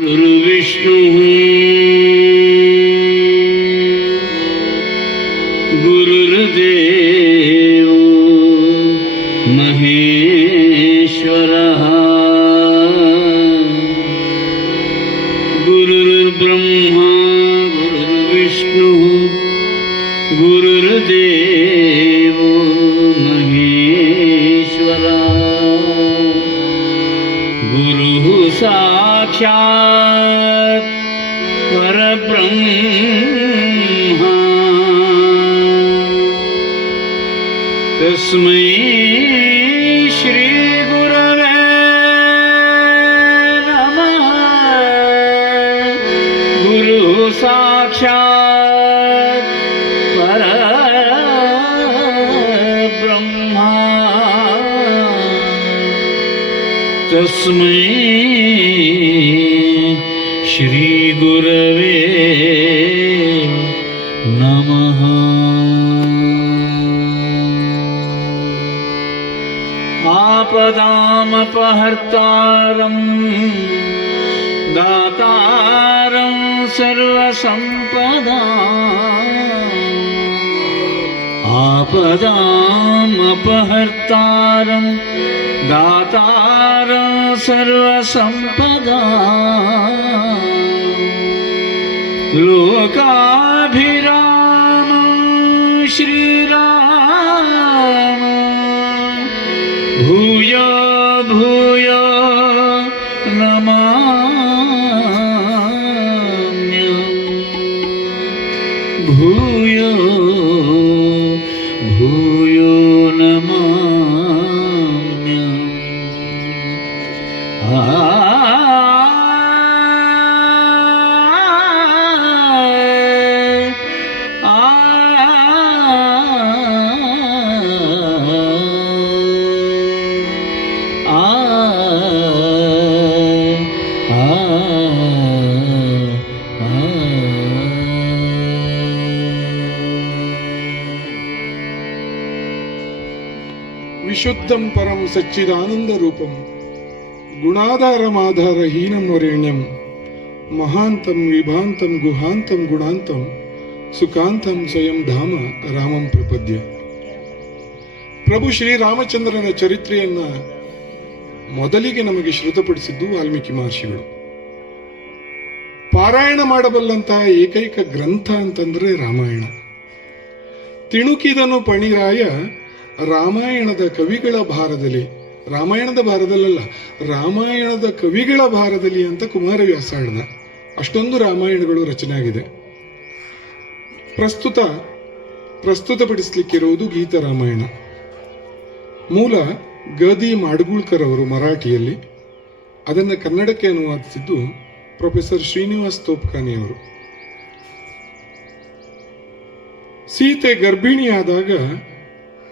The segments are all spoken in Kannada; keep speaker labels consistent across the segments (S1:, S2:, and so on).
S1: গুরু বিষ্ণু me आपदामपहर्तारं दातारं सर्वसम्पदा। लोकाभिरामं श्रीराम
S2: ಪರಂ ಸಚ್ಚಿದಾನಂದ ರೂಪಂ. ಗುಣಾಧಾರಮಾಧಾರಹೀನಂ ವರೇಣ್ಯಂ. ಮಹಾಂತಂ ವಿಭಾಂತಂ ಗುಹಾಂತಂ ಗುಣಾಂತಂ. ಸುಖಾಂತಂ ಸ್ವಯಂ ಧಾಮ ರಾಮಂ ಪ್ರಪದ್ಯ. ಪ್ರಭು ಶ್ರೀರಾಮಚಂದ್ರನ ಚರಿತ್ರೆಯನ್ನ ಮೊದಲಿಗೆ ನಮಗೆ ಶ್ರುತಪಡಿಸಿದ್ದು ವಾಲ್ಮೀಕಿ ಮಹರ್ಷಿಗಳು. ಪಾರಾಯಣ ಮಾಡಬಲ್ಲಂತಹ ಏಕೈಕ ಗ್ರಂಥ ಅಂತಂದ್ರೆ ರಾಮಾಯಣ. ತಿಣುಕಿದನು ಪಣಿರಾಯ ರಾಮಾಯಣದ ಕವಿಗಳ ಭಾರದಲ್ಲಿ, ರಾಮಾಯಣದ ಭಾರದಲ್ಲಲ್ಲ, ರಾಮಾಯಣದ ಕವಿಗಳ ಭಾರದಲ್ಲಿ ಅಂತ ಕುಮಾರವ್ಯಾಸ ಹೇಳ್ದ ಅಷ್ಟೊಂದು ರಾಮಾಯಣಗಳು ರಚನೆ ಆಗಿದೆ. ಪ್ರಸ್ತುತ, ಪ್ರಸ್ತುತಪಡಿಸಲಿಕ್ಕಿರುವುದು ಗೀತ ರಾಮಾಯಣ. ಮೂಲ ಗದಿ ಮಾಡ್ಗುಳ್ಕರ್ ಅವರು ಮರಾಠಿಯಲ್ಲಿ, ಅದನ್ನು ಕನ್ನಡಕ್ಕೆ ಅನುವಾದಿಸಿದ್ದು ಪ್ರೊಫೆಸರ್ ಶ್ರೀನಿವಾಸ್ ತೋಪ್ಕಾನಿ ಅವರು. ಸೀತೆ ಗರ್ಭಿಣಿಯಾದಾಗ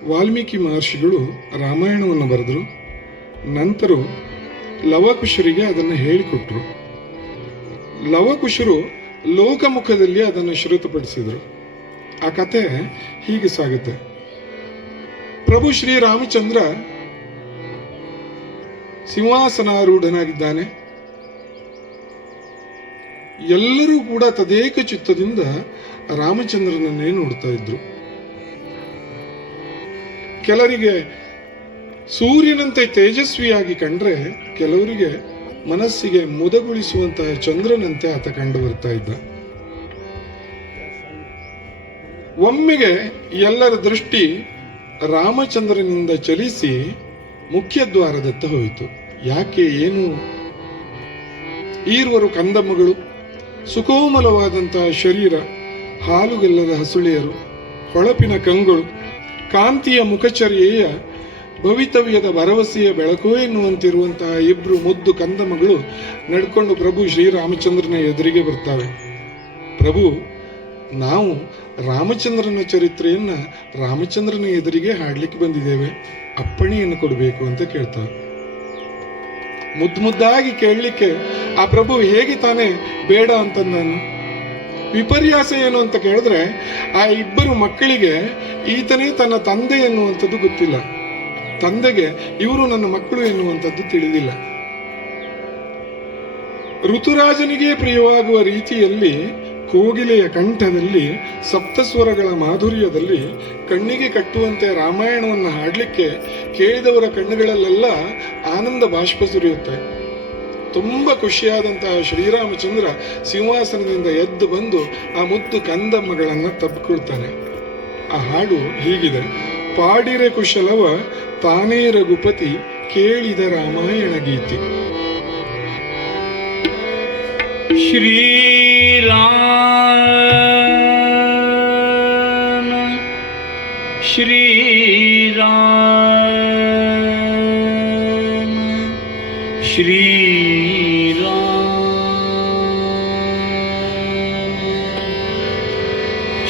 S2: ವಾಲ್ಮೀಕಿ ಮಹರ್ಷಿಗಳು ರಾಮಾಯಣವನ್ನು ಬರೆದರು. ನಂತರ ಲವಕುಶರಿಗೆ ಅದನ್ನು ಹೇಳಿಕೊಟ್ರು. ಲವಕುಶರು ಲೋಕಮುಖದಲ್ಲಿ ಅದನ್ನು ಶ್ರುತಪಡಿಸಿದರು ಆ ಕತೆ ಹೀಗೆ ಸಾಗುತ್ತೆ. ಪ್ರಭು ಶ್ರೀರಾಮಚಂದ್ರ ಸಿಂಹಾಸನಾರೂಢನಾಗಿದ್ದಾನೆ. ಎಲ್ಲರೂ ಕೂಡ ತದೇಕ ಚಿತ್ತದಿಂದ ರಾಮಚಂದ್ರನನ್ನೇ ನೋಡ್ತಾ ಇದ್ರು. ಕೆಲವರಿಗೆ ಸೂರ್ಯನಂತೆ ತೇಜಸ್ವಿಯಾಗಿ ಕಂಡ್ರೆ ಕೆಲವರಿಗೆ ಮನಸ್ಸಿಗೆ ಮುದಗೊಳಿಸುವಂತಹ ಚಂದ್ರನಂತೆ ಆತ ಕಂಡು ಬರ್ತಾ ಇದ್ದ. ಒಮ್ಮೆಗೆ ಎಲ್ಲರ ದೃಷ್ಟಿ ರಾಮಚಂದ್ರನಿಂದ ಚಲಿಸಿ ಮುಖ್ಯ ದ್ವಾರದತ್ತ ಹೋಯಿತು. ಯಾಕೆ, ಏನು? ಈರುವರು ಕಂದಮ್ಮಗಳು ಸುಕೋಮಲವಾದಂತಹ ಶರೀರ, ಹಾಲುಗೆಲ್ಲದ ಹಸುಳೆಯರು, ಹೊಳಪಿನ ಕಂಗಳು ಕಾಂತಿಯ ಮುಖಚರ್ಯೆಯ ಭವಿತವ್ಯದ ಭರವಸೆಯ ಬೆಳಕು ಎನ್ನುವಂತಿರುವಂತಹ ಇಬ್ರು ಮುದ್ದು ಕಂದಮಗಳು ನಡ್ಕೊಂಡು ಪ್ರಭು ಶ್ರೀರಾಮಚಂದ್ರನ ಎದುರಿಗೆ ಬರ್ತವೆ. ಪ್ರಭು, ನಾವು ರಾಮಚಂದ್ರನ ಚರಿತ್ರೆಯನ್ನ ರಾಮಚಂದ್ರನ ಎದುರಿಗೆ ಹಾಡ್ಲಿಕ್ಕೆ ಬಂದಿದ್ದೇವೆ. ಅಪ್ಪಣೆಯನ್ನು ಕೊಡಬೇಕು ಅಂತ ಕೇಳ್ತಾರೆ ಮುದ್ದು ಮುದ್ದಾಗಿ ಕೇಳಲಿಕ್ಕೆ ಆ ಪ್ರಭು ಹೇಗೆ ತಾನೇ ಬೇಡ ಅಂತ ನಾನು ವಿಪರ್ಯಾಸ ಏನು ಅಂತ ಕೇಳಿದ್ರೆ, ಆ ಇಬ್ಬರು ಮಕ್ಕಳಿಗೆ ಈತನೇ ತನ್ನ ತಂದೆ ಎನ್ನುವಂಥದ್ದು ಗೊತ್ತಿಲ್ಲ. ತಂದೆಗೆ ಇವರು ನನ್ನ ಮಕ್ಕಳು ಎನ್ನುವಂಥದ್ದು ತಿಳಿದಿಲ್ಲ. ಋತುರಾಜನಿಗೆ ಪ್ರಿಯವಾಗುವ ರೀತಿಯಲ್ಲಿ ಕೋಗಿಲೆಯ ಕಂಠದಲ್ಲಿ, ಸಪ್ತಸ್ವರಗಳ ಮಾಧುರ್ಯದಲ್ಲಿ ಕಣ್ಣಿಗೆ ಕಟ್ಟುವಂತೆ ರಾಮಾಯಣವನ್ನು ಹಾಡಲಿಕ್ಕೆ ಕೇಳಿದವರ ಕಣ್ಣುಗಳಲ್ಲೆಲ್ಲ ಆನಂದ ಬಾಷ್ಪ ಸುರಿಯುತ್ತೆ. ತುಂಬ ಖುಷಿಯಾದಂತಹ ಶ್ರೀರಾಮಚಂದ್ರ ಸಿಂಹಾಸನದಿಂದ ಎದ್ದು ಬಂದು ಆ ಮುದ್ದು ಕಂದಮ್ಮಗಳನ್ನು ತಪ್ಪಿಕೊಳ್ತಾನೆ. ಆ ಹಾಡು ಹೀಗಿದೆ. ಪಾಡಿರೆ ಕುಶಲವ, ತಾನೇ ರಘುಪತಿ, ಕೇಳಿದ ರಾಮಾಯಣ ಗೀತೆ.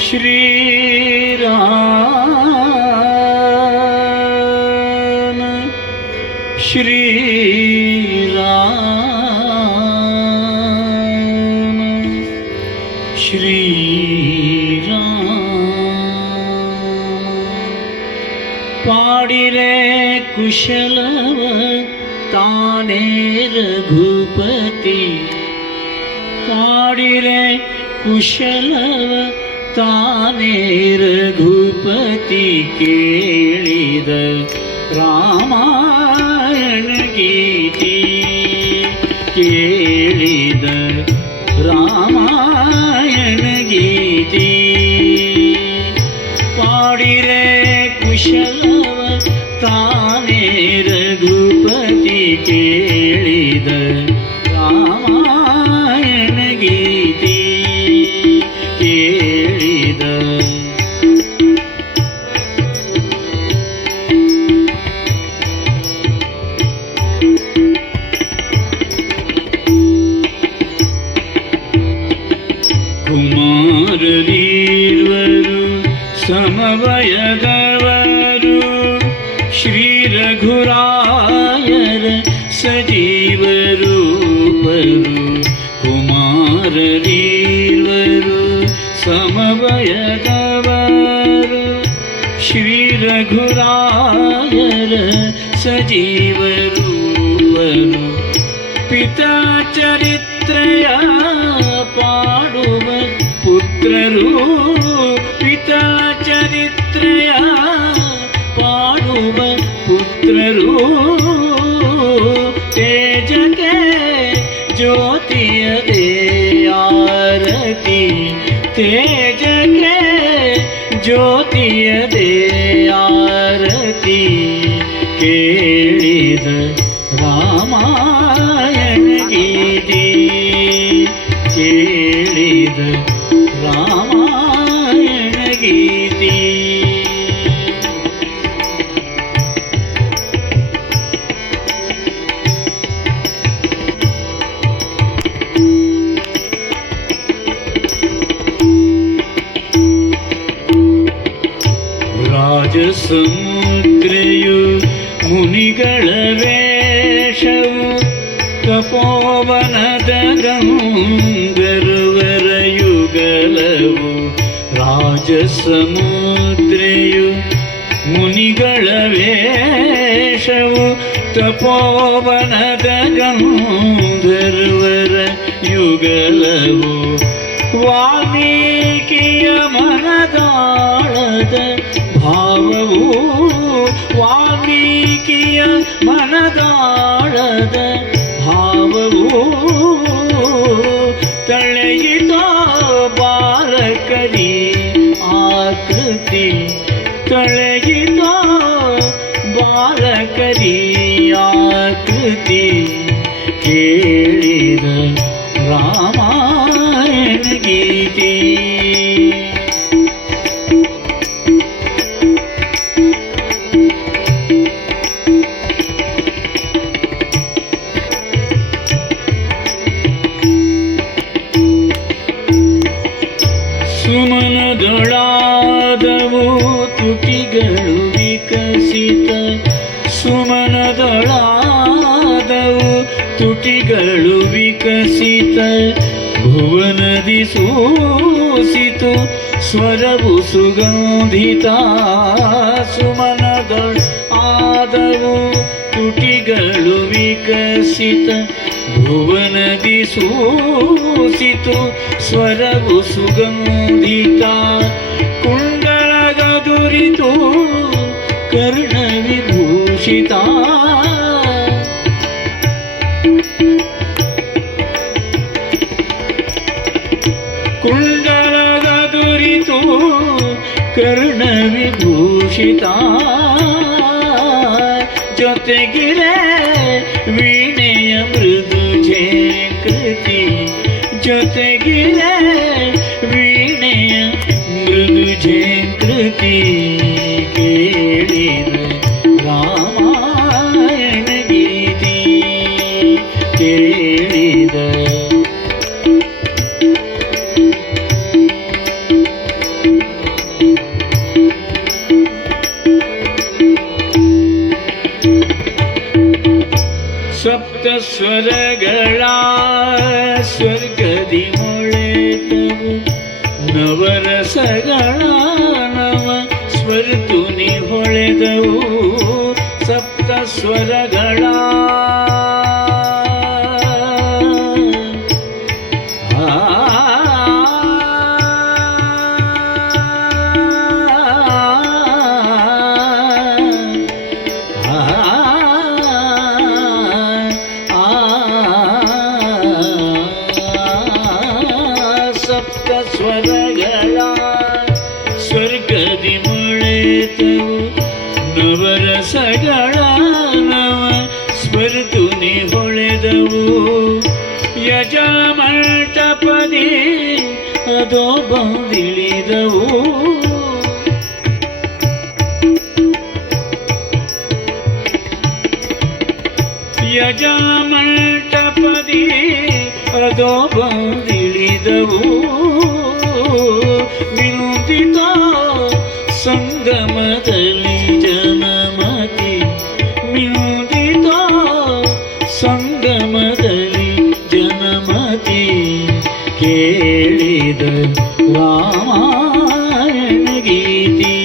S1: श्रीराम श्रीराम श्रीराम श्रीराम श्रीराम पाडिरे कुशलव ताने रघुपति पाडिरे कुशलव ತಾನೇ ರಘುಪತಿ ಕೇಳಿದ ರಾಮಾಯಣ ಗೀತಿ ಕೇಳಿದ ರಾಮಾಯಣ ಗೀತಿ ಪಾಡಿರೆ ಕುಶಲವ ತಾನೇ ರಘುಪತಿ ಕೇಳಿದ ಕುಮಾರರೀರ್ವರು ಸಮವಯದವರು ಶ್ರೀ ರಘುರಾಯರ ಸಜೀವರೂಪರು ಕುಮಾರರೀರ್ವರು ಸಮವಯದವರು ಶ್ರೀ ರಘುರಾಯರ ಸಜೀವರೂಪರು ಪಿತಾ ಚರಿತ್ರೆಯ જ્યોતિય દે આરતી. તેજ કે જ્યોતિય દે આરતી. કેળી ರಾಜಸಮುದ್ರೆಯು ಮುನಿಗಳ ವೇಷವು ತಪೋವನದ ಗಂಗರುವರ ಯುಗಲವು ರಾಜಸಮುದ್ರೆಯು ಮುನಿಗಳ ವೇಷವು ತಪೋವನದ ಗಂಧರ್ವರ ಯುಗಲವು ವಾಲ್ಮೀಕಿಯ ಮನದಾಳದ ವಾಲ್ಮೀಕಿಯ ಮನದಾಳದ ಭಾವವು ತಳೆಯಿತ ಬಾಲಕರಿ ಆಕೃತಿ ತಳೆಯಿತ ಬಾಲಕರಿ ಆಕೃತಿ ಕೇಳಿದ ರಾಮಾಯಣ ಗೀತೆ ಭುವನದಿ ಸೂಸಿತು, ಸ್ವರವು ಸುಗಂಧಿತ, ಸುಮನಗಳು ಆದವು, ತುಟಿಗಳು ವಿಕಸಿತ. ಭುವನದಿ ಸೂಸಿತು, ಸ್ವರವು ಸುಗಂಧಿತ. ಕುಂಡಲಗದುರಿತು ಕರ್ಣ ವಿಭೂಷಿತ ोत गिरे वीणय मृदुझे कृती जोत गिरे मृदु मृदुझे कृती ಸ್ವರಗಳ ಸ್ವರ್ಗದಿ ಮೊಳೆತವು. ನವರಸಗಳ ನವ ಸ್ವರ್ತುನಿ ಹೊಳೆದವು. ಸಪ್ತ ಸ್ವರಗಳ ಯಜಮಂಟಪದಿ ಅದೋ ಬಂದಿಳಿದವು ವಿನುದಿತ ಸಂಗಮದಲ್ಲಿ ಜನಮತಿ ವಿನುದಿತ ಸಂಗಮದಲ್ಲಿ ಜನಮತಿ ಕೇಳಿದ ರಾಮಾಯಣ ಗೀತಿ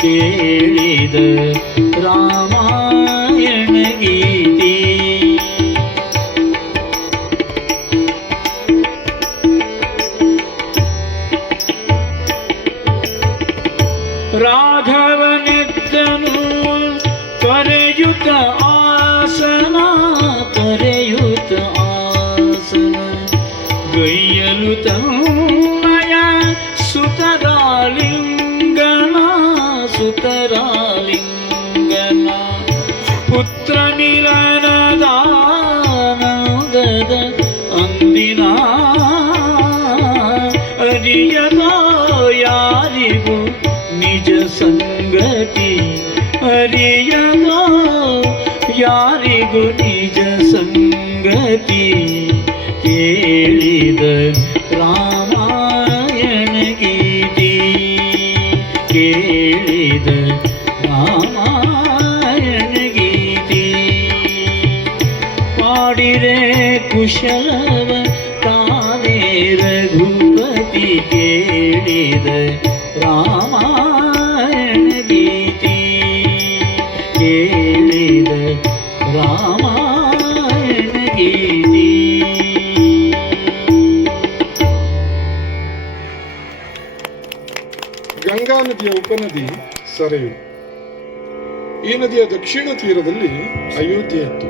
S1: ಕೇಳಿದ ರಾಮಾಯಣ राधा ಕೇಳಿದ ರಾಮಾಯಣ ಗೀತಿ ಕೇಳಿದ ರಾಮಾಯಣ ಗೀತಿ ಪಾಡಿರೆ ಕುಶಲವ ತಾನೇ ರಘುಪತಿ ಕೇಳಿದ ರಾಮಾಯಣ
S2: ಉಪನದಿ ಸರೆಯು. ಈ ನದಿಯ ದಕ್ಷಿಣ ತೀರದಲ್ಲಿ ಅಯೋಧ್ಯೆ ಇತ್ತು.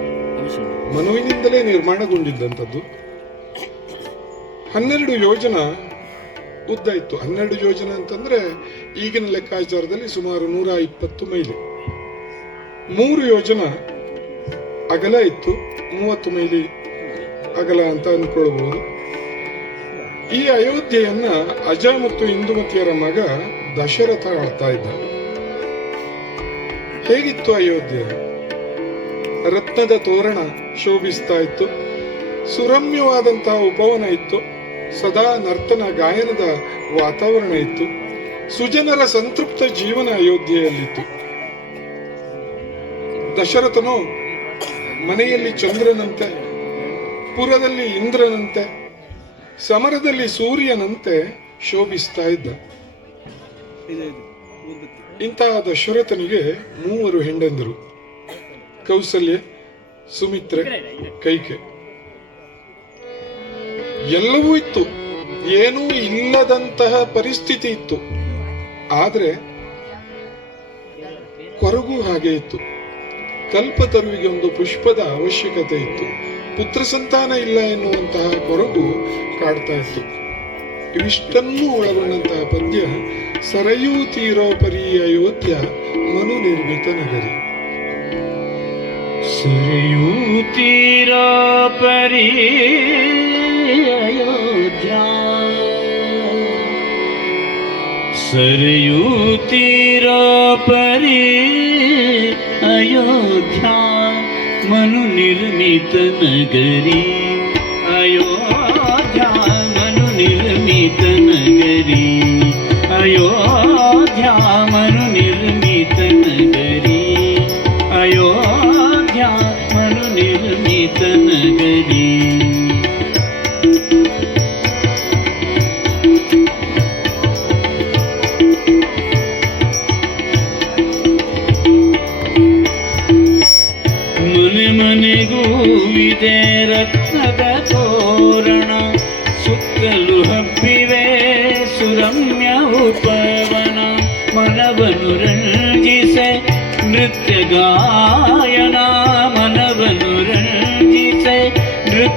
S2: ಮನುವಿನಿಂದಲೇ ನಿರ್ಮಾಣಗೊಂಡಿದ್ದಂಥದ್ದು. ಹನ್ನೆರಡು ಯೋಜನ ಉದ್ದ ಇತ್ತು. ಹನ್ನೆರಡು ಯೋಜನ ಅಂತಂದ್ರೆ ಈಗಿನ ಲೆಕ್ಕಾಚಾರದಲ್ಲಿ ಸುಮಾರು ನೂರ ಇಪ್ಪತ್ತು ಮೈಲಿ. ಮೂರು ಯೋಜನ ಅಗಲ ಇತ್ತು. ಮೂವತ್ತು ಮೈಲಿ ಅಗಲ ಅಂತ ಅಂದ್ಕೊಳ್ಬಹುದು ಈ ಅಯೋಧ್ಯೆಯನ್ನ ಅಜ ಮತ್ತು ಇಂದುಮತಿಯರ ಮಗ ದಶರಥ ಆಳ್ತಾ ಇದ್ದ ಹೇಗಿತ್ತು ಅಯೋಧ್ಯೆ? ರತ್ನದ ತೋರಣ ಶೋಭಿಸ್ತಾ ಇತ್ತು. ಸುರಮ್ಯವಾದಂತಹ ಉಪವನ ಇತ್ತು. ಸದಾ ನರ್ತನ ಗಾಯನದ ವಾತಾವರಣ ಇತ್ತು. ಸುಜನರ ಸಂತೃಪ್ತ ಜೀವನ ಅಯೋಧ್ಯೆಯಲ್ಲಿತ್ತು. ದಶರಥನು ಮನೆಯಲ್ಲಿ ಚಂದ್ರನಂತೆ, ಪುರದಲ್ಲಿ ಇಂದ್ರನಂತೆ, ಸಮರದಲ್ಲಿ ಸೂರ್ಯನಂತೆ ಶೋಭಿಸ್ತಾ ಇದ್ದ. ಇಂತಹ ಶುರತನಿಗೆ ಮೂವರು ಹೆಂಡಂದರು ಕೌಸಲ್ಯ ಸುಮಿತ್ರೆ ಕೈಕೆ. ಎಲ್ಲವೂ ಇತ್ತು. ಏನೂ ಇಲ್ಲದಂತಹ ಪರಿಸ್ಥಿತಿ ಇತ್ತು. ಆದರೆ ಕೊರಗು ಹಾಗೆ ಇತ್ತು. ಕಲ್ಪತರುವಿಗೆ ಒಂದು ಪುಷ್ಪದ ಅವಶ್ಯಕತೆ ಇತ್ತು. ಪುತ್ರ ಸಂತಾನ ಇಲ್ಲ ಎನ್ನುವಂತಹ ಕೊರಗು ಕಾಡ್ತಾ ಇತ್ತು. ಇವಿಷ್ಟನ್ನೂ ಒಳಗೊಂಡಂತಹ ಪದ್ಯ ಸರಯೂ ತೀರೋ ಪರಿ ಅಯೋಧ್ಯ ಮನು ನಿರ್ಮಿತ ನಗರಿ
S1: ಸುರಿಯುತ್ತೀರ ಪರಿ ಅಯೋಧ್ಯ ಸರಿಯುತ್ತೀರ ಪರಿ ಅಯೋಧ್ಯ ಮನು ನಿರ್ಮಿತ ನಗರಿ श्वेतनगरी अयोध्या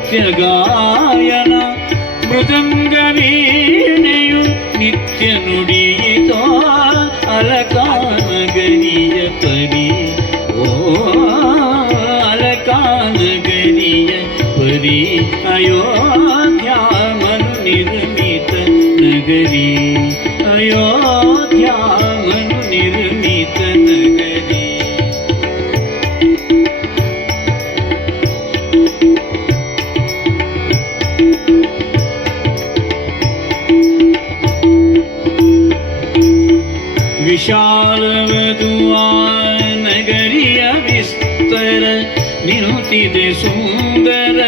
S1: നിത്യഗായന മൃദംഗവീണയു നിത്യനുടിയിതോ അലകാനഗരിയ പരി. ഓ അലകാനഗരിയ പരി. അയോധ്യാമനു നിർമ്മിത നഗരി. അയോ ನಿಂತಿದೆ ಸುಂದರ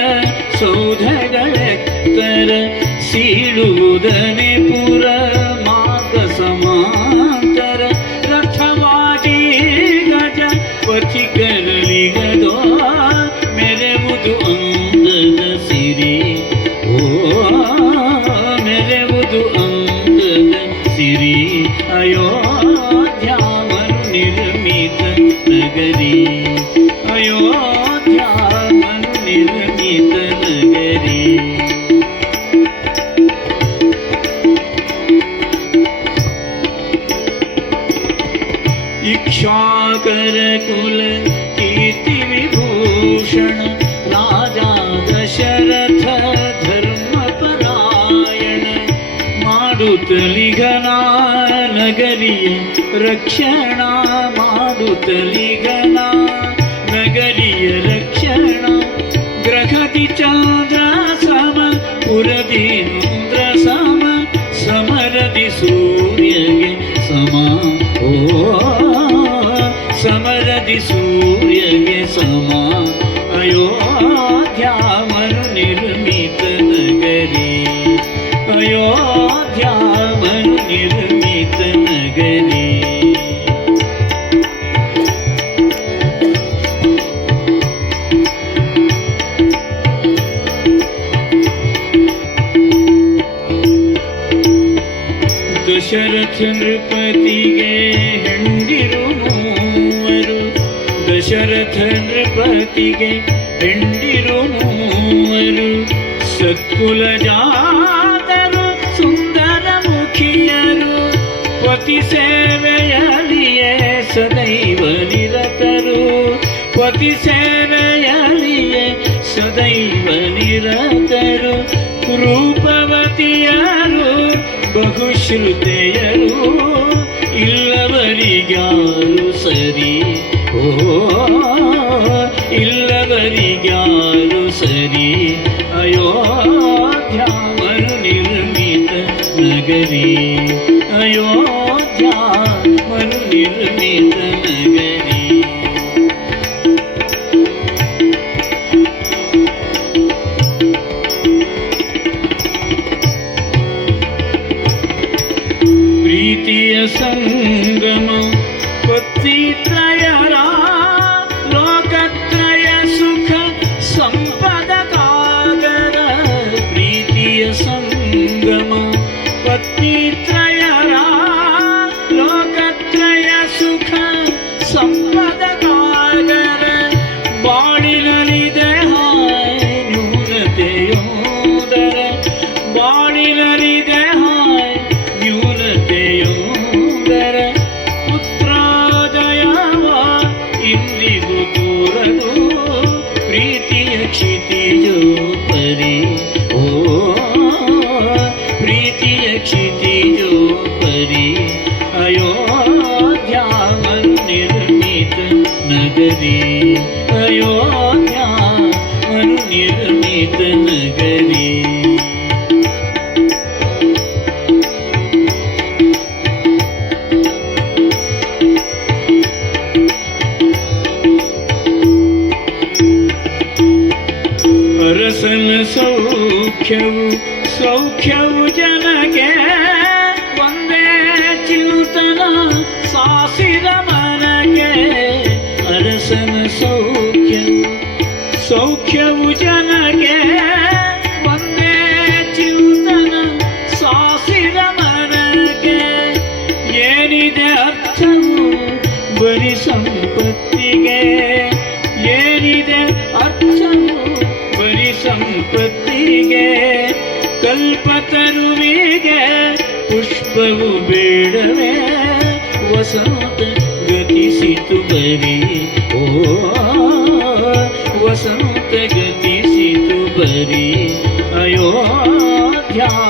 S1: ಸೌಧಗಳೆತ್ತರ ಸೀಳುವುದನೆ ಪುರ ಮಾತ ಸಮಾಂತರ ರಥವಾಗಿ ಗಜ ಪಥಿಕರಲಿ ರಕ್ಷಣ ಮಾಡುತ್ತಲಿಗನ ನೃಪತಿಗೆ ಹೆಂಡಿರು ಮೂವರು. ಸತ್ಕುಲ ಜಾತರು ಸುಂದರ ಮುಖಿಯರು ಪತಿ ಸೇವೆಯಲಿಯೇ ಸದೈವ ನಿರತರು. ಪತಿ ಸೇವೆಯಲಿಯೇ ಸದೈವ ನಿರತರು. ರೂಪವತಿಯರು ಬಹುಶ್ರುತೆಯರು, ಇಲ್ಲವರಿಗಾರು ಸರಿ. ಓ ಇಲ್ಲವರಿಗ್ಯಾರು ಸರಿ ಅಯೋಧ್ಯ ಮನು ನಿರ್ಮಿತ ನಗರಿ ಅಯೋಧ್ಯ ಮನು ನಿರ್ಮಿತ ನಗರಿ ಸೌಖ್ಯವು ಸೌಖ್ಯವು ಜನಗೆ ಒಂದೇ ಚಿಂತನ ಸಾಸಿದ ಮನಗೆ ಅರಸನ ಸೌಖ್ಯ. ಸೌಖ್ಯವು ಜನ ಕಲ್ಪತರುವಿಗೆ ಪುಷ್ಪವು ಬೇಡವೇ ವಸಂತ ಗತಿಸಿತು ಬರಿ. ಓ ವಸಂತ ಗತಿಸಿತು ಬರಿ. ಅಯೋಧ್ಯಾ